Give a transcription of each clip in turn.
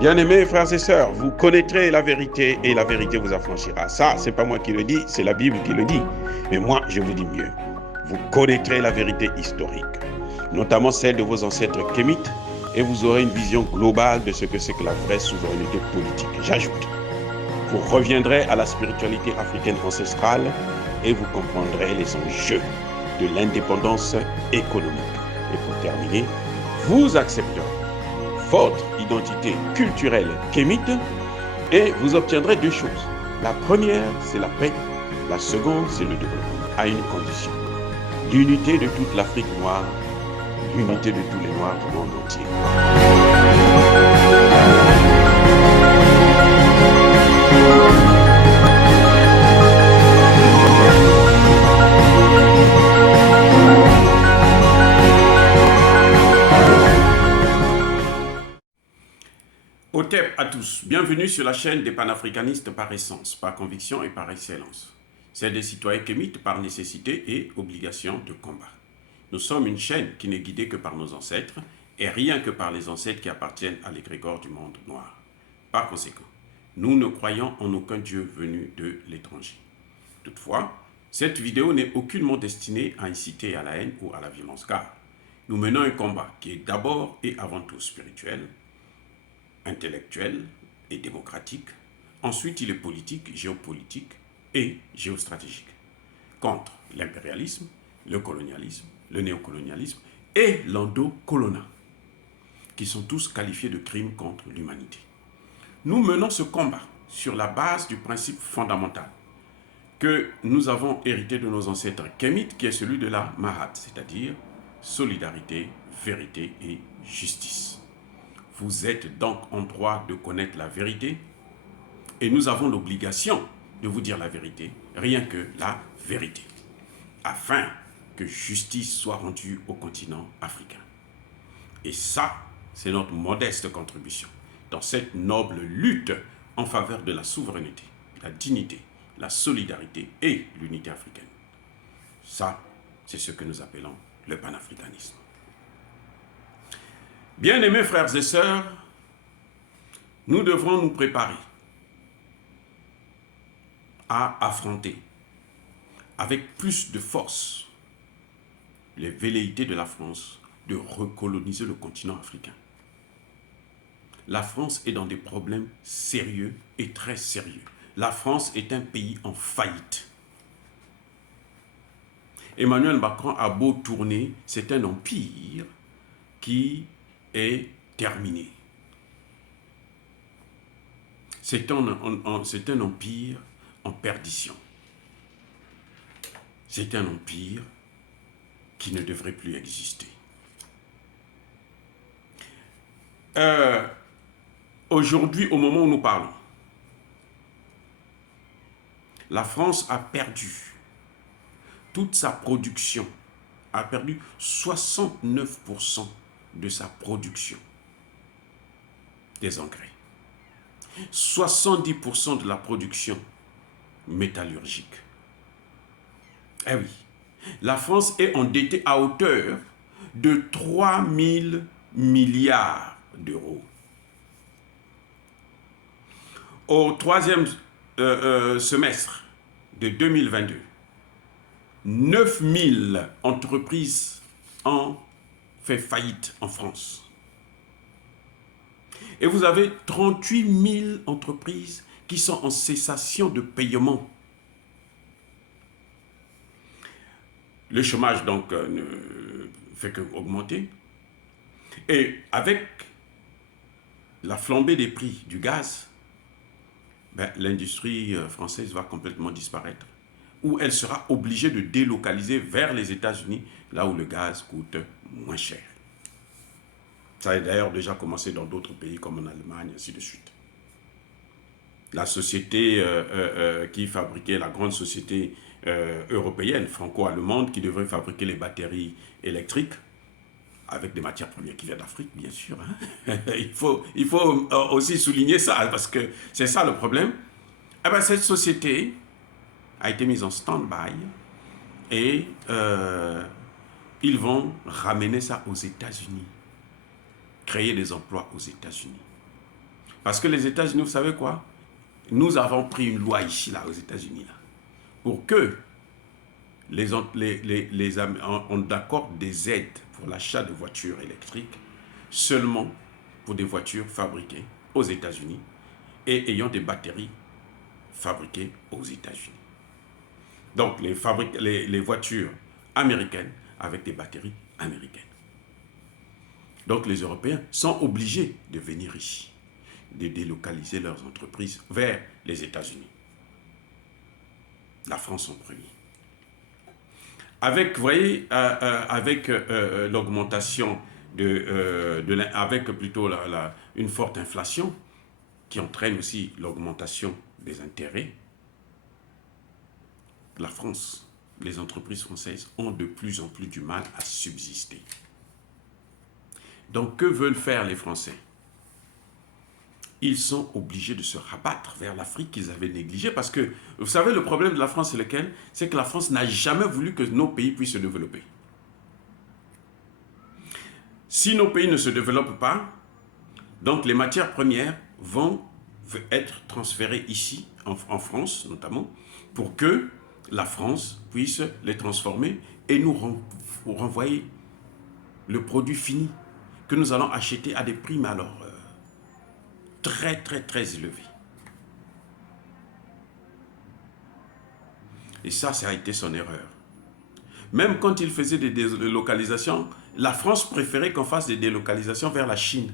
Bien-aimés frères et sœurs, vous connaîtrez la vérité et la vérité vous affranchira. Ça, c'est pas moi qui le dis, c'est la Bible qui le dit. Mais moi, je vous dis mieux. Vous connaîtrez la vérité historique, notamment celle de vos ancêtres kémites, et vous aurez une vision globale de ce que c'est que la vraie souveraineté politique. J'ajoute, vous reviendrez à la spiritualité africaine ancestrale et vous comprendrez les enjeux de l'indépendance économique. Et pour terminer, vous accepterez votre identité culturelle kémite et vous obtiendrez deux choses. La première, c'est la paix. La seconde, c'est le développement, à une condition. L'unité de toute l'Afrique noire, l'unité de tous les Noirs du monde entier. Otep à tous, bienvenue sur la chaîne des panafricanistes par essence, par conviction et par excellence. C'est des citoyens kémites par nécessité et obligation de combat. Nous sommes une chaîne qui n'est guidée que par nos ancêtres et rien que par les ancêtres qui appartiennent à l'égrégore du monde noir. Par conséquent, nous ne croyons en aucun Dieu venu de l'étranger. Toutefois, cette vidéo n'est aucunement destinée à inciter à la haine ou à la violence, car nous menons un combat qui est d'abord et avant tout spirituel, intellectuel et démocratique. Ensuite, il est politique, géopolitique et géostratégique. Contre l'impérialisme, le colonialisme, le néocolonialisme et l'endocolonat, qui sont tous qualifiés de crimes contre l'humanité. Nous menons ce combat sur la base du principe fondamental que nous avons hérité de nos ancêtres kémites, qui est celui de la Mahat, c'est-à-dire solidarité, vérité et justice. Vous êtes donc en droit de connaître la vérité et nous avons l'obligation de vous dire la vérité, rien que la vérité, afin que justice soit rendue au continent africain. Et ça, c'est notre modeste contribution dans cette noble lutte en faveur de la souveraineté, la dignité, la solidarité et l'unité africaine. Ça, c'est ce que nous appelons le panafricanisme. Bien-aimés frères et sœurs, nous devrons nous préparer à affronter avec plus de force les velléités de la France de recoloniser le continent africain. La France est dans des problèmes sérieux et très sérieux. La France est un pays en faillite. Emmanuel Macron a beau tourner, c'est un empire qui est terminé. C'est un empire en perdition. C'est un empire qui ne devrait plus exister. Aujourd'hui, au moment où nous parlons, la France a perdu toute sa production, a perdu 69% de sa production des engrais. 70% de la production métallurgique. Eh oui, la France est endettée à hauteur de 3 000 milliards d'euros. Au troisième semestre de 2022, 9 000 entreprises ont fait faillite en France. Et vous avez 38 000 entreprises qui sont en cessation de paiement. Le chômage, donc, ne fait qu'augmenter. Et avec la flambée des prix du gaz, l'industrie française va complètement disparaître. Ou elle sera obligée de délocaliser vers les États-Unis, là où le gaz coûte moins cher. Ça a d'ailleurs déjà commencé dans d'autres pays comme en Allemagne, ainsi de suite. La société qui fabriquait, la grande société européenne, franco-allemande, qui devrait fabriquer les batteries électriques, avec des matières premières qui viennent d'Afrique, bien sûr. Hein. il faut aussi souligner ça, parce que c'est ça le problème. Cette société a été mise en stand-by et ils vont ramener ça aux États-Unis. Créer des emplois aux États-Unis. Parce que les États-Unis, vous savez quoi? Nous avons pris une loi ici, là, aux États-Unis, là, pour que on accorde des aides pour l'achat de voitures électriques seulement pour des voitures fabriquées aux États-Unis et ayant des batteries fabriquées aux États-Unis. Donc, les voitures américaines avec des batteries américaines. Donc, les Européens sont obligés de venir ici, de délocaliser leurs entreprises vers les États-Unis. La France en premier. Avec, vous voyez, avec l'augmentation avec plutôt une forte inflation qui entraîne aussi l'augmentation des intérêts, la France, les entreprises françaises ont de plus en plus du mal à subsister. Donc, que veulent faire les Français? Ils sont obligés de se rabattre vers l'Afrique qu'ils avaient négligée parce que, vous savez, le problème de la France, c'est lequel? C'est que la France n'a jamais voulu que nos pays puissent se développer. Si nos pays ne se développent pas, donc les matières premières vont être transférées ici, en France notamment, pour que la France puisse les transformer et nous renvoyer le produit fini que nous allons acheter à des prix, mais alors très élevés. Et ça a été son erreur. Même quand il faisait des délocalisations, la France préférait qu'on fasse des délocalisations vers la Chine.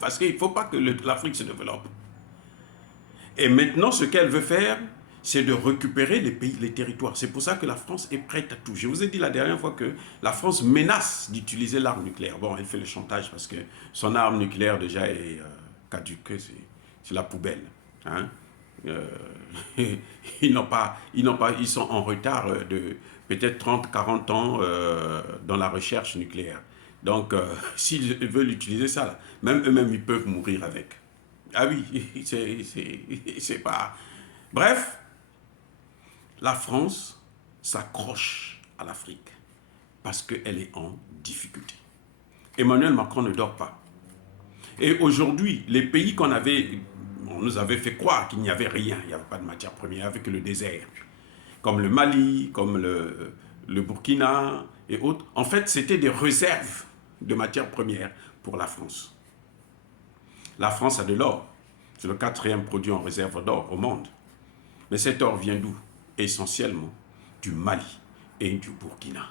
Parce qu'il ne faut pas que l'Afrique se développe. Et maintenant, ce qu'elle veut faire, c'est de récupérer les territoires. C'est pour ça que la France est prête à tout. Je vous ai dit la dernière fois que la France menace d'utiliser l'arme nucléaire. Bon, elle fait le chantage parce que son arme nucléaire déjà est caduque, c'est la poubelle. Hein? Ils sont en retard de peut-être 30-40 ans dans la recherche nucléaire. Donc, s'ils veulent utiliser ça, là, même eux-mêmes, ils peuvent mourir avec. Ah oui, c'est pas... Bref, la France s'accroche à l'Afrique parce qu'elle est en difficulté. Emmanuel Macron ne dort pas. Et aujourd'hui, les pays on nous avait fait croire qu'il n'y avait rien, il n'y avait pas de matière première, avec le désert, comme le Mali, comme le Burkina et autres. En fait, c'était des réserves de matières premières pour la France. La France a de l'or. C'est le 4e produit en réserve d'or au monde. Mais cet or vient d'où? Essentiellement du Mali et du Burkina.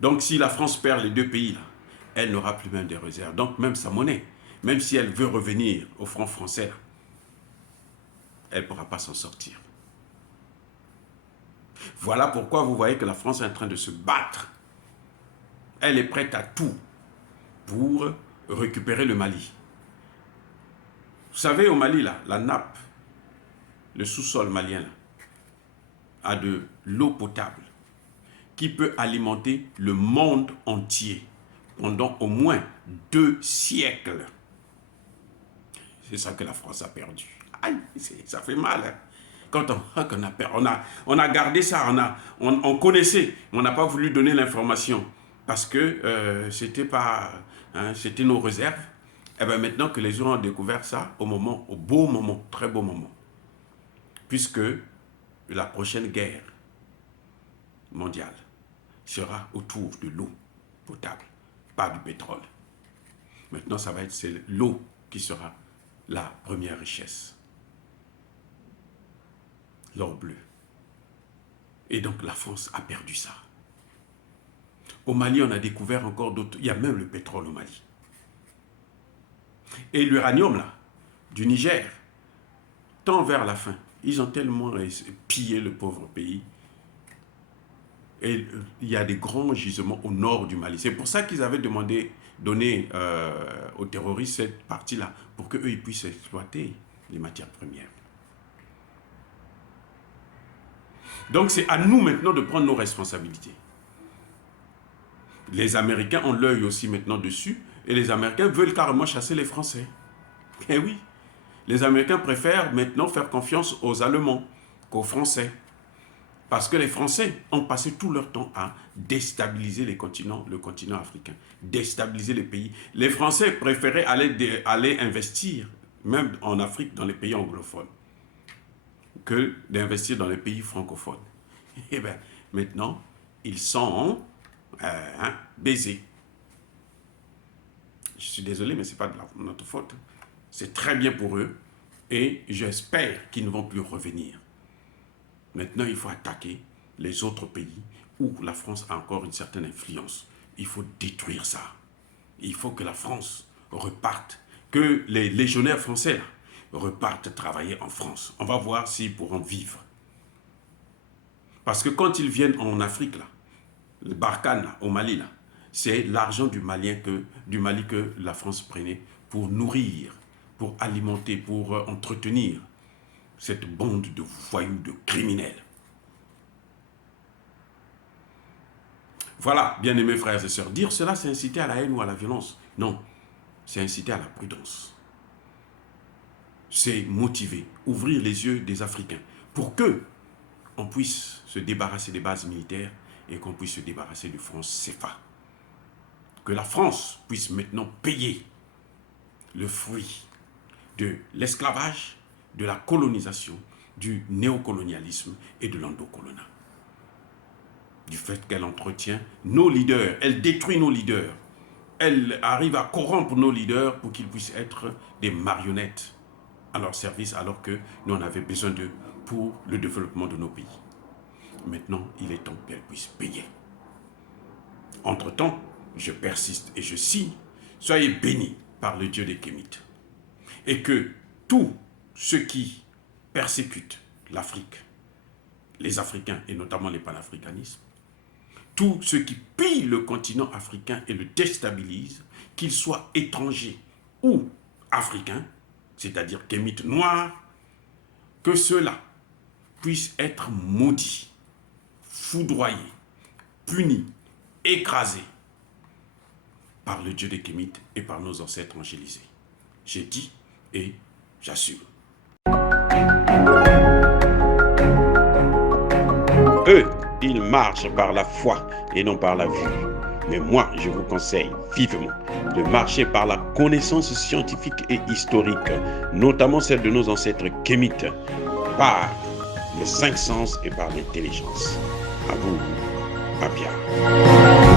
Donc si la France perd les deux pays, là, elle n'aura plus même des réserves. Donc même sa monnaie, même si elle veut revenir au franc français, elle ne pourra pas s'en sortir. Voilà pourquoi vous voyez que la France est en train de se battre. Elle est prête à tout pour récupérer le Mali. Vous savez, au Mali, là, la nappe, le sous-sol malien, là, a de l'eau potable qui peut alimenter le monde entier pendant au moins 2 siècles. C'est ça que la France a perdu. Aïe, ça fait mal. Hein? Quand on a gardé ça, on connaissait, on n'a pas voulu donner l'information parce que c'était nos réserves. Et bien maintenant que les gens ont découvert ça, au beau moment, très beau moment, puisque la prochaine guerre mondiale sera autour de l'eau potable, pas du pétrole. Maintenant, c'est l'eau qui sera la première richesse. L'or bleu. Et donc la France a perdu ça. Au Mali, on a découvert encore d'autres. Il y a même le pétrole au Mali. Et l'uranium, là, du Niger, tant vers la fin, ils ont tellement pillé le pauvre pays. Et il y a des grands gisements au nord du Mali. C'est pour ça qu'ils avaient donné aux terroristes cette partie-là, pour qu'eux, ils puissent exploiter les matières premières. Donc c'est à nous maintenant de prendre nos responsabilités. Les Américains ont l'œil aussi maintenant dessus, et les Américains veulent carrément chasser les Français. Eh oui, les Américains préfèrent maintenant faire confiance aux Allemands qu'aux Français. Parce que les Français ont passé tout leur temps à déstabiliser le continent africain, déstabiliser les pays. Les Français préféraient aller investir, même en Afrique, dans les pays anglophones, que d'investir dans les pays francophones. Et bien, maintenant, ils sont baisés. Je suis désolé, mais ce n'est pas de notre faute. C'est très bien pour eux et j'espère qu'ils ne vont plus revenir. Maintenant, il faut attaquer les autres pays où la France a encore une certaine influence. Il faut détruire ça. Il faut que la France reparte, que les légionnaires français là, repartent travailler en France. On va voir s'ils pourront vivre. Parce que quand ils viennent en Afrique, là, le Barkhane, là, au Mali, là, c'est l'argent du Mali que la France prenait pour nourrir, pour alimenter, pour entretenir cette bande de voyous, de criminels. Voilà, bien-aimés frères et sœurs, dire cela, c'est inciter à la haine ou à la violence. Non, c'est inciter à la prudence. C'est motiver, ouvrir les yeux des Africains pour que on puisse se débarrasser des bases militaires et qu'on puisse se débarrasser du franc CFA. Que la France puisse maintenant payer le fruit de l'esclavage, de la colonisation, du néocolonialisme et de l'endocoloniat. Du fait qu'elle entretient nos leaders, elle détruit nos leaders, elle arrive à corrompre nos leaders pour qu'ils puissent être des marionnettes à leur service alors que nous en avions besoin d'eux pour le développement de nos pays. Maintenant, il est temps qu'elle puisse payer. Entre-temps, je persiste et je signe, soyez bénis par le Dieu des Kémites. Et que tous ceux qui persécutent l'Afrique, les Africains et notamment les panafricanistes, tous ceux qui pillent le continent africain et le déstabilisent, qu'ils soient étrangers ou africains, c'est-à-dire kémites noirs, que ceux-là puissent être maudits, foudroyés, punis, écrasés par le Dieu des Kémites et par nos ancêtres angélisés. J'ai dit et j'assume. Eux, ils marchent par la foi et non par la vue. Mais moi, je vous conseille vivement de marcher par la connaissance scientifique et historique, notamment celle de nos ancêtres kémites, par les cinq sens et par l'intelligence. À vous, Abia.